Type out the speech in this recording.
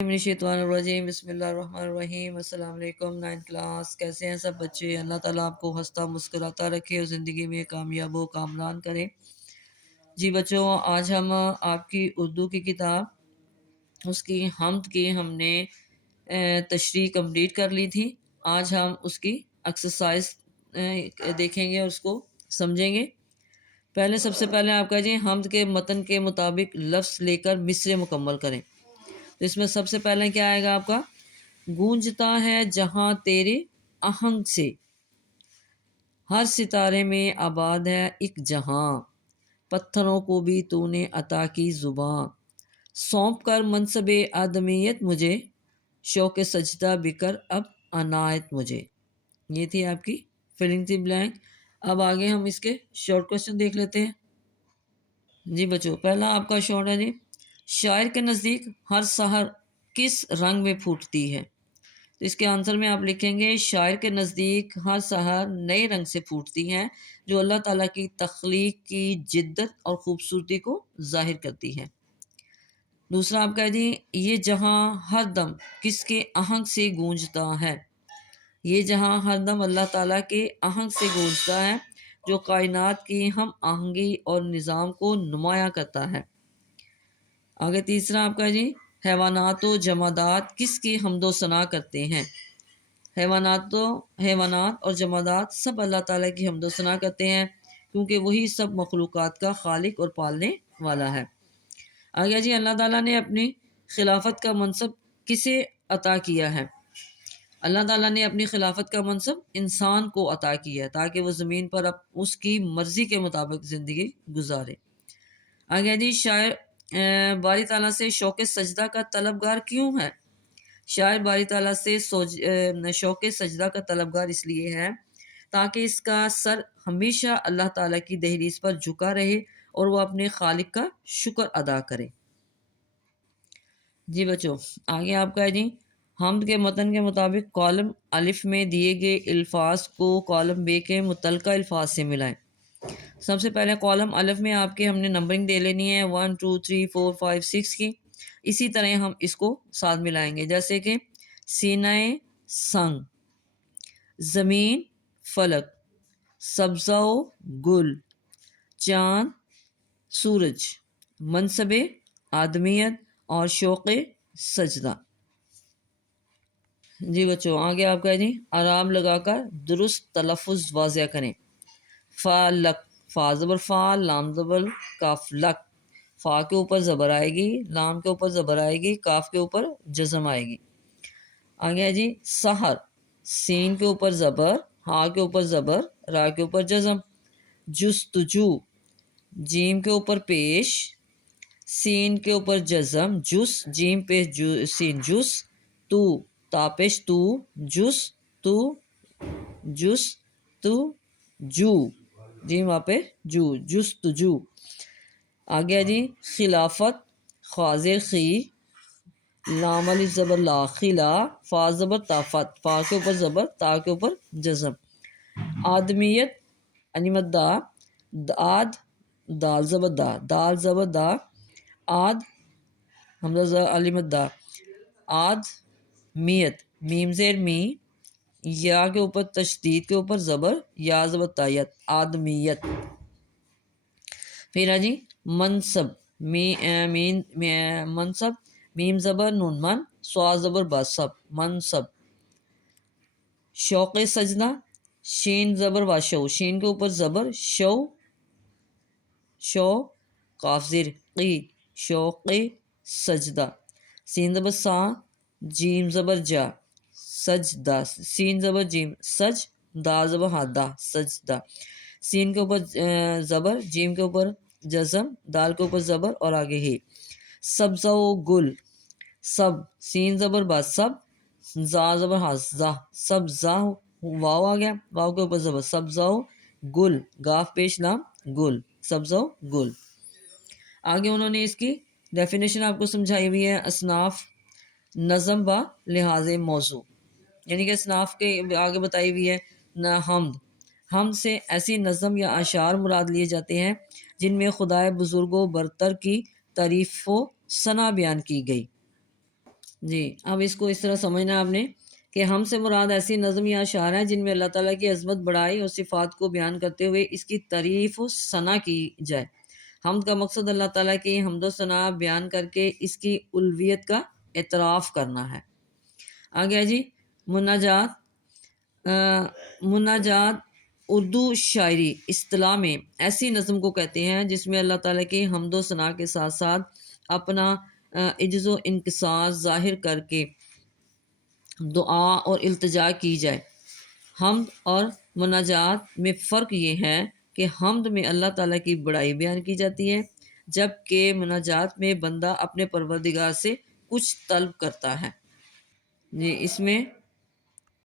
मिनश्शैतानिर्रजीम बिस्मिल्लाहिर्रहमानिर्रहीम। अस्सलाम वालेकुम। 9th क्लास, कैसे हैं सब बच्चे? अल्लाह ताला आपको हंसता मुस्कुराता रखे और ज़िंदगी में कामयाब व कामरान करे। जी बच्चों, आज हम आपकी उर्दू की किताब उसकी हम्द की हमने तशरीह कंप्लीट कर ली थी। आज हम उसकी एक्सरसाइज देखेंगे और उसको समझेंगे। सबसे पहले आपका जी हम्द के मतन के मुताबिक लफ्ज़ लेकर मिसरे मुकम्मल करें। तो इसमें सबसे पहले क्या आएगा आपका? गूंजता है जहां तेरे आहंग से, हर सितारे में आबाद है एक जहां, पत्थरों को भी तूने अता की जुबां, सौंप कर मनसबे आदमियत मुझे, शौक सजदा बिकर अब अनायत मुझे। ये थी आपकी फिलिंग थी ब्लैंक। अब आगे हम इसके शॉर्ट क्वेश्चन देख लेते हैं। जी बच्चों, पहला आपका शॉर्ट है जी, शायर के नज़दीक हर सहर किस रंग में फूटती है? तो इसके आंसर में आप लिखेंगे शायर के नज़दीक हर सहर नए रंग से फूटती हैं, जो अल्लाह ताला की तख्लीक की जिद्दत और ख़ूबसूरती को ज़ाहिर करती है। दूसरा आपका है जी, ये जहां हर दम किसके आहंग से गूंजता है? ये जहां हर दम अल्लाह ताला के आहंग से गूंजता है, जो कायनात की हम आहंगी और निज़ाम को नुमाया करता है। आगे तीसरा आपका जी, हैवानात व जमादात किसकी हम्दो सना करते हैं? हैवानात और जमादात सब अल्लाह ताला की हम्दो सना करते हैं, क्योंकि वही सब मखलूक़ात का खालिक और पालने वाला है। आगे जी, अल्लाह ताला ने अपनी खिलाफत का मनसब किसे अता किया है? अल्लाह ताला ने अपनी खिलाफत का मनसब इंसान को अता किया है, ताकि वह ज़मीन पर अब उसकी मर्ज़ी के मुताबिक ज़िंदगी गुजारे। आगे जी, शायर बारी ताला से शौक़ सजदा का तलबगार क्यों है? शायर बारी ताला से शौक़ सजदा का तलबगार इसलिए है ताकि इसका सर हमेशा अल्लाह ताला की दहलीज पर झुका रहे और वह अपने खालिक का शुक्र अदा करे। जी बच्चों, आगे आपका है जी, हम्द के मतन के मुताबिक कॉलम अलिफ में दिए गए अल्फाज को कॉलम बे के मुतलका अल्फाज से मिलाएं। सबसे पहले कॉलम अलिफ में आपके हमने नंबरिंग दे लेनी है 1 2 3 4 5 6 की। इसी तरह हम इसको साथ मिलाएंगे, जैसे कि सीनाए संग, ज़मीन फलक, सब्ज़ाओ गुल, चाँद सूरज, मनसबे आदमियत और शौक़ सजदा। जी बच्चों, आगे आपका जी, आराम लगाकर दुरुस्त तलफ़ुज़ वाज़िया करें। फ़लक, फ़ा ज़बर फ़ा, लाम ज़बर काफ लक। फ़ा के ऊपर ज़बर आएगी, लाम के ऊपर ज़बर आएगी, काफ के ऊपर जज़म आएगी। आगे है जी, सहर, सीन के ऊपर ज़बर, हा के ऊपर ज़बर, रा के ऊपर जज़म। जुस्तजू, जीम के ऊपर पेश, सीन के ऊपर जज़म, जुस, जीम पे सीन जुस। तू, तापेश तू, जुस तू, जुस तू, जू, जी वहाँ पे जू, जुस्तजू। आगे जी, खिलाफत, ख्वाज़िर खी, लाम अलिफ ज़बर ला, खिला, फ़ा ज़बर ताफत, फ़ा के ऊपर ज़बर, ता के ऊपर जज़म। आदमियत, अनिमत दा, आद, दाल ज़बर दा, दाल ज़बर दा, आद, हमज़ा अलिमत दा, आद मियत, मीम ज़ेर मी, या के ऊपर तशदीद के ऊपर ज़बर, या ज़बर तायत, आदमियत। फिर है जी, मनसब, मनसब, मीम ज़बर नून मन, स्वा ज़बर बसब, मनसब। शौक़ सजना, शीन ज़बर वाशो, शीन के ऊपर ज़बर, शो, शो, काफ ज़ेर की, शौक़ सजदा। सीन ज़बर सा, जीम ज़बर जा, सजदा, सीन ज़बर जीम, सज, दा ज़बर हादा, सजदा। सीन के ऊपर ज़बर, जीम के ऊपर जज़म, दाल के ऊपर ज़बर और आगे ही। सब्ज़ा गुल, सब, सीन ज़बर बा सब, जा ज़बर हाज जा, सब्ज़ा, वाव आ गया, वाव के ऊपर ज़बर, सब्ज़ा गुल, गाफ पेश लाम गुल, सब्ज़ा गुल। आगे उन्होंने इसकी डेफिनेशन आपको समझाई हुई है। असनाफ, नज़म व लिहाज मौजू, यानी कि असनाफ के आगे बताई हुई है। न हमद से ऐसी नज़म या अशार मुराद लिए जाते हैं जिनमें खुदाए बुज़ुर्गों बरतर की तारीफ़ व सना बयान की गई। جی، اب اس کو اس طرح سمجھنا ہے آپ نے کہ ہم سے مراد ایسی نظم یا اشعار ہیں جن میں اللہ تعالیٰ کی عظمت بڑائی اور صفات کو بیان کرتے ہوئے اس کی تعریف و ثنا کی جائے۔ حمد کا مقصد اللہ تعالیٰ کی حمد و ثنا بیان کر کے اس کی الوہیت کا اعتراف کرنا ہے۔ آگے جی، مناجات۔ مناجات اردو شاعری اصطلاح میں ایسی نظم کو کہتے ہیں جس میں اللہ تعالیٰ کی حمد و ثنا کے ساتھ ساتھ اپنا عجز و انکسار ظاہر کر کے دعا اور التجا کی جائے۔ حمد اور مناجات میں فرق یہ ہے کہ حمد میں اللہ تعالیٰ کی بڑائی بیان کی جاتی ہے، جبکہ مناجات میں بندہ اپنے پروردگار سے کچھ طلب کرتا ہے۔ جی، اس میں